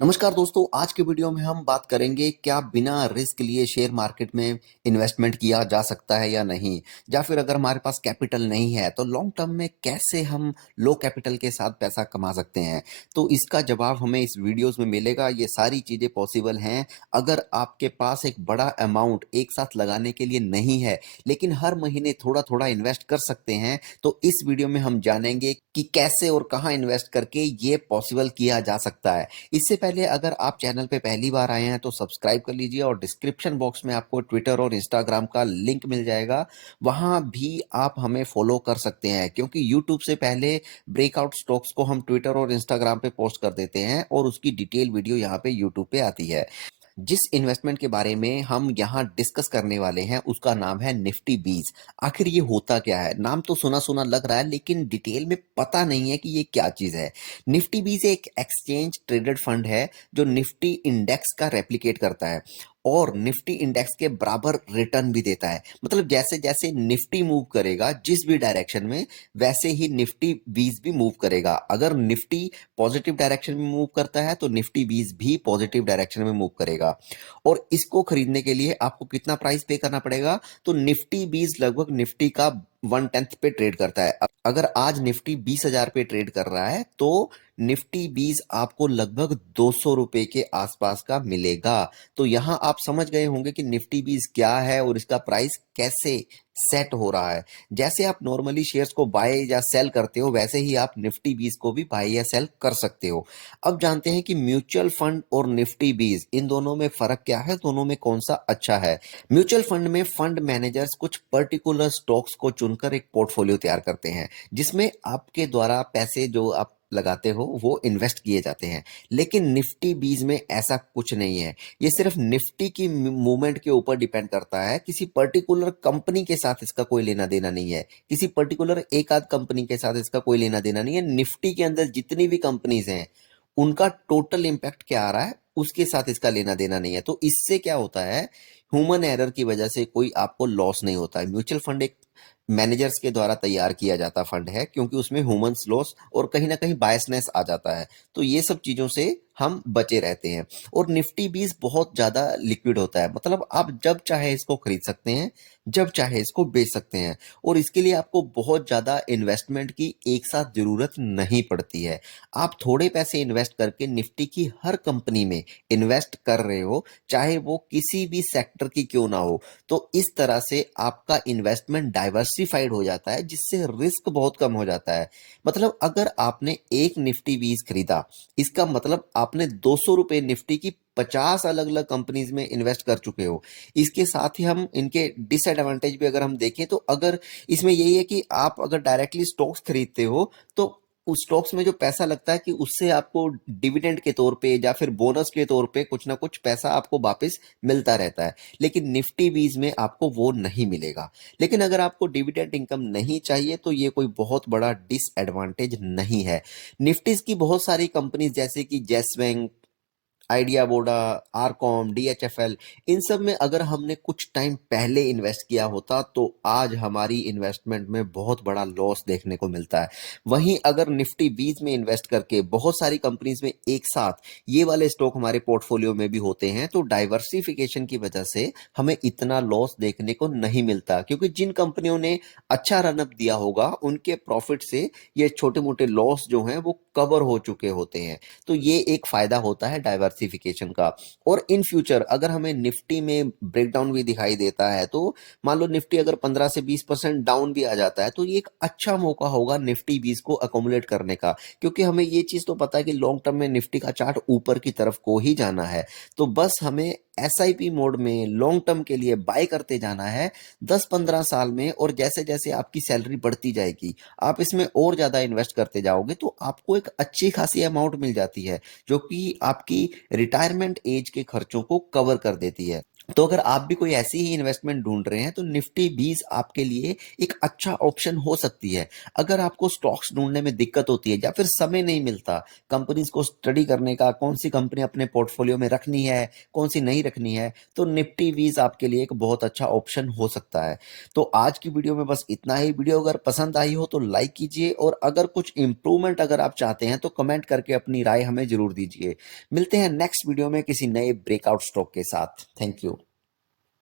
नमस्कार दोस्तों, आज के वीडियो में हम बात करेंगे क्या बिना रिस्क लिए शेयर मार्केट में इन्वेस्टमेंट किया जा सकता है या नहीं? या फिर अगर हमारे पास कैपिटल नहीं है तो लॉन्ग टर्म में कैसे हम लो कैपिटल के साथ पैसा कमा सकते हैं? तो इसका जवाब हमें इस वीडियोस में मिलेगा। ये सारी चीज़ें पॉसिबल हैं अगर आपके पास एक बड़ा अमाउंट एक साथ लगाने के लिए नहीं है, लेकिन हर महीने थोड़ा-थोड़ा इन्वेस्ट कर सकते हैं। तो इस वीडियो में हम जानेंगे कि कैसे और कहाँ इन्वेस्ट करके ये पॉसिबल किया जा सकता है। इससे पहले अगर आप चैनल पे पहली बार आए हैं तो सब्सक्राइब कर लीजिए और डिस्क्रिप्शन बॉक्स में आपको ट्विटर और इंस्टाग्राम का लिंक मिल जाएगा। वहाँ भी आप हमें फॉलो कर सकते हैं क्योंकि यूट्यूब से पहले ब्रेकआउट स्टॉक्स को हम ट्विटर और इंस्टाग्राम पे पोस्ट कर देते हैं और उसकी डिटेल वीडियो यहाँ पे यूट्यूब पे आती है। जिस इन्वेस्टमेंट के बारे में हम यहाँ डिस्कस करने वाले हैं उसका नाम है निफ्टी बीज। आखिर ये होता क्या है? नाम तो सुना सुना लग रहा है लेकिन डिटेल में पता नहीं है कि ये क्या चीज़ है। निफ्टी बीज एक एक्सचेंज ट्रेडेड फंड है जो निफ्टी इंडेक्स का रेप्लिकेट करता है और निफ्टी इंडेक्स के बराबर रिटर्न भी देता है। मतलब जैसे जैसे निफ्टी मूव करेगा जिस भी डायरेक्शन में, वैसे ही निफ्टी बीज भी मूव करेगा। अगर निफ्टी पॉजिटिव डायरेक्शन में मूव करता है तो निफ्टी बीज भी पॉजिटिव डायरेक्शन में मूव करेगा। और इसको खरीदने के लिए आपको कितना प्राइस पे करना पड़ेगा? तो निफ्टी बीज लगभग निफ्टी का 1/10 पे ट्रेड करता है। अगर आज निफ्टी 20,000 पे ट्रेड कर रहा है तो निफ्टी बीज आपको लगभग 200 रुपए के आसपास का मिलेगा। तो यहां आप समझ गए होंगे कि निफ्टी बीज क्या है और इसका प्राइस कैसे सेट हो रहा है। जैसे आप नॉर्मली शेयर्स को बाय या सेल करते हो वैसे ही आप निफ्टी बीज को भी बाय या सेल कर सकते हो। अब जानते हैं कि म्यूचुअल फंड और निफ्टी बीज इन दोनों में फर्क क्या है, दोनों में कौन सा अच्छा है। म्यूचुअल फंड में फंड मैनेजर्स कुछ पर्टिकुलर स्टॉक्स को चुनकर एक पोर्टफोलियो तैयार करते हैं जिसमें आपके द्वारा पैसे जो आप लगाते हो वो इन्वेस्ट किए जाते हैं। लेकिन निफ्टी बीज में ऐसा कुछ नहीं है। ये सिर्फ निफ्टी की मूवमेंट के ऊपर डिपेंड करता है। किसी पर्टिकुलर कंपनी के साथ इसका कोई लेना देना नहीं है। किसी पर्टिकुलर एक आध कंपनी के साथ इसका कोई लेना देना नहीं है। निफ्टी के अंदर जितनी भी कंपनीज हैं उनका टोटल इम्पैक्ट क्या आ रहा है उसके साथ इसका लेना देना नहीं है। तो इससे क्या होता है, ह्यूमन एरर की वजह से कोई आपको लॉस नहीं होता है। म्यूचुअल फंड एक मैनेजर्स के द्वारा तैयार किया जाता फंड है क्योंकि उसमें ह्यूमंस लॉस और कहीं ना कहीं बायसनेस आ जाता है। तो ये सब चीजों से हम बचे रहते हैं। और निफ्टी बीज बहुत ज्यादा लिक्विड होता है, मतलब आप जब चाहे इसको खरीद सकते हैं, जब चाहे इसको बेच सकते हैं। और इसके लिए आपको बहुत ज्यादा इन्वेस्टमेंट की एक साथ जरूरत नहीं पड़ती है। आप थोड़े पैसे इन्वेस्ट करके निफ्टी की हर कंपनी में इन्वेस्ट कर रहे हो, चाहे वो किसी भी सेक्टर की क्यों ना हो। तो इस तरह से आपका इन्वेस्टमेंट डाइवर्सिफाइड हो जाता है जिससे रिस्क बहुत कम हो जाता है। मतलब अगर आपने एक निफ्टी बीज खरीदा, इसका मतलब आपने 200 रुपए निफ्टी की 50 अलग अलग कंपनीज में इन्वेस्ट कर चुके हो। इसके साथ ही हम इनके डिसएडवांटेज भी अगर हम देखें तो अगर इसमें यही है कि आप अगर डायरेक्टली स्टॉक्स खरीदते हो तो उस स्टॉक्स में जो पैसा लगता है कि उससे आपको डिविडेंड के तौर पे या फिर बोनस के तौर पे कुछ ना कुछ पैसा आपको वापस मिलता रहता है। लेकिन निफ्टी बीज में आपको वो नहीं मिलेगा। लेकिन अगर आपको डिविडेंड इनकम नहीं चाहिए तो ये कोई बहुत बड़ा डिसएडवांटेज नहीं है। निफ्टीज की बहुत सारी कंपनीज जैसे कि Yes Bank, Idea, Voda, RCom, DHFL, इन सब में अगर हमने कुछ टाइम पहले इन्वेस्ट किया होता तो आज हमारी इन्वेस्टमेंट में बहुत बड़ा लॉस देखने को मिलता है। वहीं अगर निफ्टी बीज में इन्वेस्ट करके बहुत सारी कंपनीज में एक साथ ये वाले स्टॉक हमारे पोर्टफोलियो में भी होते हैं तो डाइवर्सिफिकेशन की वजह से हमें इतना लॉस देखने को नहीं मिलता, क्योंकि जिन कंपनियों ने अच्छा रनअप दिया होगा उनके प्रॉफिट से ये छोटे मोटे लॉस जो हैं वो कवर हो चुके होते हैं। तो ये एक फायदा होता है डाइवर्सिफिकेशन का। और इन फ्यूचर अगर हमें निफ्टी में ब्रेकडाउन भी दिखाई देता है तो मान लो निफ्टी अगर 15 से 20% डाउन भी आ जाता है तो ये एक अच्छा मौका होगा निफ्टी बीज को अकोमुलेट करने का, क्योंकि हमें ये चीज तो पता है कि लॉन्ग टर्म में निफ्टी का चार्ट ऊपर की तरफ को ही जाना है। तो बस हमें एसआईपी मोड में लॉन्ग टर्म के लिए बाय करते जाना है 10-15 साल में। और जैसे जैसे आपकी सैलरी बढ़ती जाएगी आप इसमें और ज्यादा इन्वेस्ट करते जाओगे तो आपको एक अच्छी खासी अमाउंट मिल जाती है जो कि आपकी रिटायरमेंट एज के खर्चों को कवर कर देती है। तो अगर आप भी कोई ऐसी ही इन्वेस्टमेंट ढूंढ रहे हैं तो निफ्टी 20 आपके लिए एक अच्छा ऑप्शन हो सकती है। अगर आपको स्टॉक्स ढूंढने में दिक्कत होती है या फिर समय नहीं मिलता कंपनीज को स्टडी करने का, कौन सी कंपनी अपने पोर्टफोलियो में रखनी है, कौन सी नहीं रखनी है, तो निफ्टी 20 आपके लिए एक बहुत अच्छा ऑप्शन हो सकता है। तो आज की वीडियो में बस इतना ही। वीडियो अगर पसंद आई हो तो लाइक कीजिए, और अगर कुछ इंप्रूवमेंट अगर आप चाहते हैं तो कमेंट करके अपनी राय हमें जरूर दीजिए। मिलते हैं नेक्स्ट वीडियो में किसी नए ब्रेकआउट स्टॉक के साथ। Thank you.